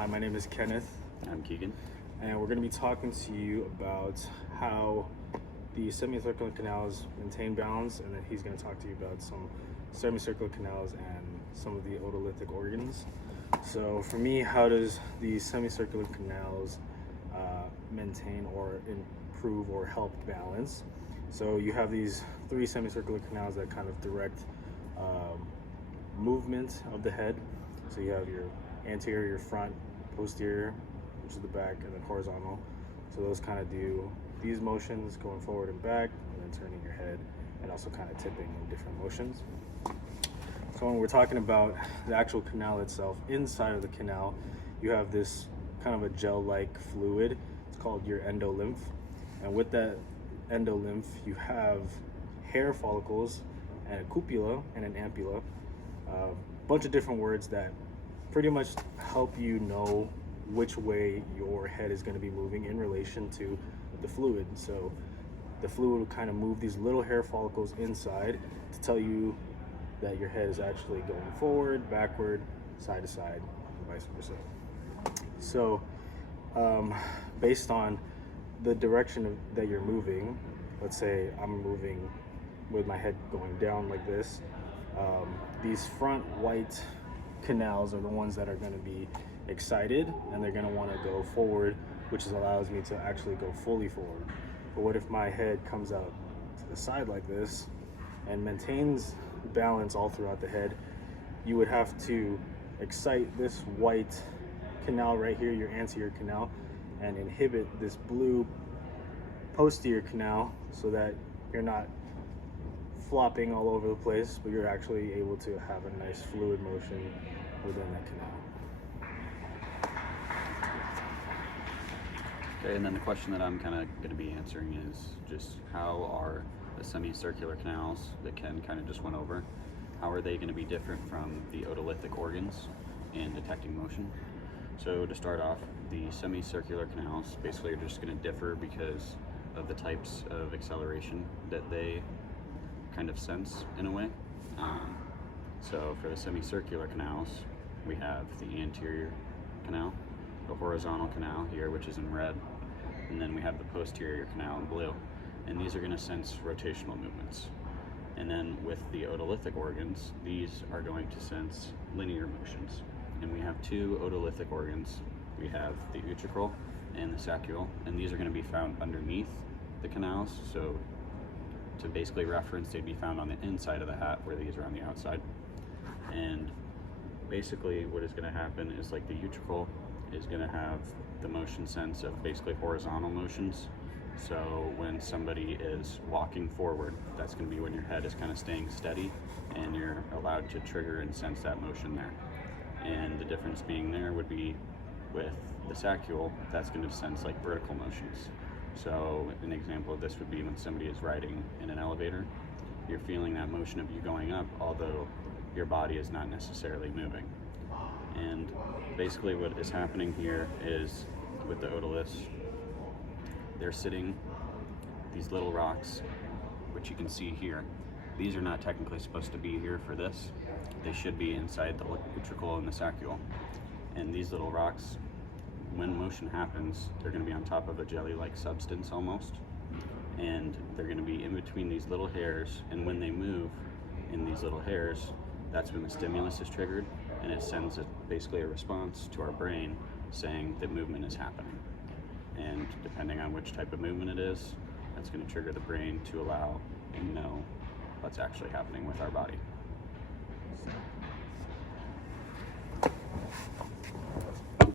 Hi, my name is Kenneth, I'm Keegan. and we're going to be talking to you about how the semicircular canals maintain balance, and then he's going to talk to you about some semicircular canals and some of the otolithic organs. So for me, how does the semicircular canals maintain or improve or help balance? So you have these three semicircular canals that kind of direct movement of the head. So you have your anterior, your front, posterior, which is the back, and then horizontal. So those kind of do these motions, going forward and back, and then turning your head, and also kind of tipping in different motions. So when we're talking about the actual canal itself, inside of the canal, you have this kind of a gel-like fluid. It's called your endolymph. And with that endolymph, you have hair follicles and a cupula and an ampulla. A bunch of different words that pretty much help you know which way your head is going to be moving in relation to the fluid. So the fluid will kind of move these little hair follicles inside to tell you that your head is actually going forward, backward, side to side, and vice versa. So based on the direction that you're moving, let's say I'm moving with my head going down like this, these front white canals are the ones that are going to be excited, and they're going to want to go forward, which allows me to actually go fully forward. But what if my head comes out to the side like this and maintains balance all throughout the head? You would have to excite this white canal right here, your anterior canal, and inhibit this blue posterior canal so that you're not flopping all over the place, but you're actually able to have a nice fluid motion within that canal. Okay, and then the question that I'm kind of going to be answering is just how are the semicircular canals that Ken kind of just went over, how are they going to be different from the otolithic organs in detecting motion? So to start off, the semicircular canals basically are just going to differ because of the types of acceleration that they kind of sense in a way. So for the semicircular canals, we have the anterior canal, the horizontal canal here, which is in red, and then we have the posterior canal in blue. And these are going to sense rotational movements. And then with the otolithic organs, these are going to sense linear motions. And we have two otolithic organs. We have the utricle and the saccule, and these are going to be found underneath the canals. So to basically reference, they'd be found on the inside of the hat, where these are on the outside. And basically what is going to happen is, like, the utricle is going to have the motion sense of basically horizontal motions. So when somebody is walking forward, that's going to be when your head is kind of staying steady and you're allowed to trigger and sense that motion there. And the difference being there would be with the saccule, that's going to sense like vertical motions. So an example of this would be when somebody is riding in an elevator, you're feeling that motion of you going up, although your body is not necessarily moving. And basically what is happening here is with the otoliths, they're sitting, these little rocks, which you can see here, these are not technically supposed to be here for this. They should be inside the utricle and the saccule. And these little rocks, when motion happens, they're going to be on top of a jelly-like substance almost, and they're going to be in between these little hairs, and when they move in these little hairs, that's when the stimulus is triggered, and it sends basically a response to our brain saying that movement is happening. And depending on which type of movement it is, that's going to trigger the brain to allow and know what's actually happening with our body.